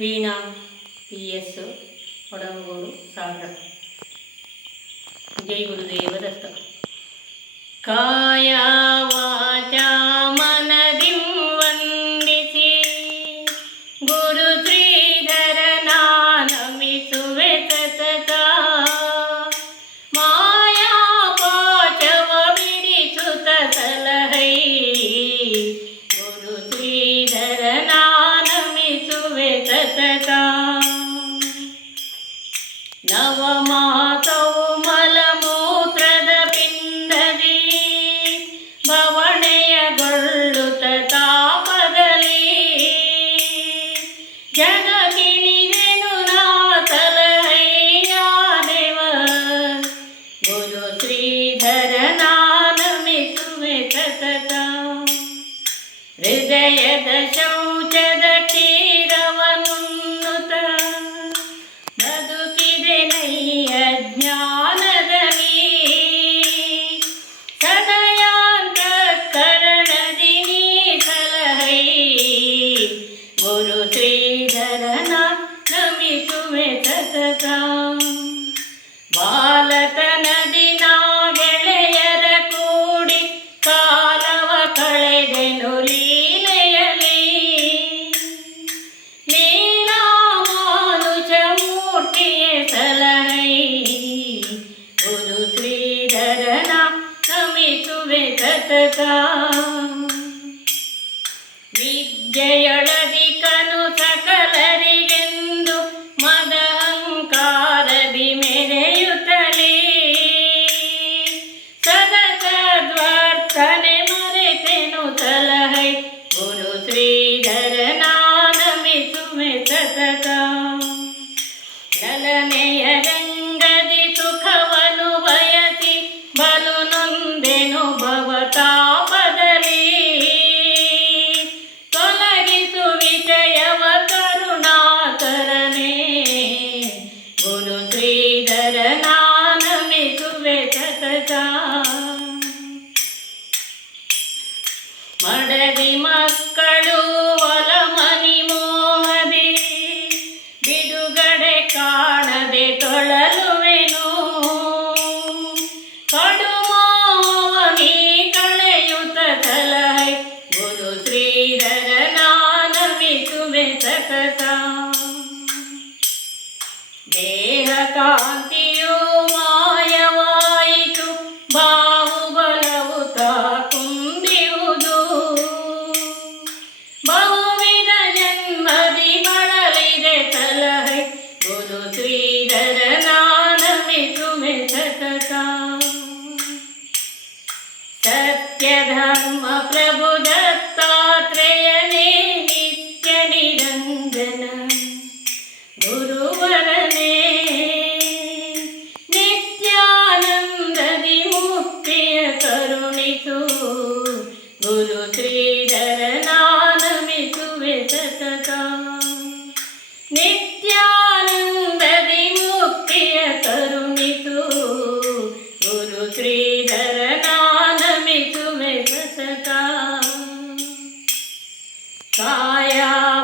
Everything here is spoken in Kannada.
వీణ పిఎస్ కొడంగూరు సాగర్. జై గురుదేవ దత్త. కాయా ಹೃದಯದ ಶೌಚದ ತೀರವನುನ್ನುತ ಬದುಕಿದೆ ನೈ ಅಜ್ಞಾನ विज्ञु सकलरि बिन्दु मदहङ्कारी मेरे उथले सदकद् दर्कने मरे तेन हरि गुरु श्री धरना तु ದೇಹ ಕಾಂತಿಯು ಮಾಯವಾಯಿತು ಬಾಹುಬಲವು ತಾಕುಂಬಿರುವುದು ಬಹುವಿಧ ಜನ್ಮದಿ ಬಳಲಿದೆ ತಲಹೆ ಗುರು ಶ್ರೀಧರ Kaya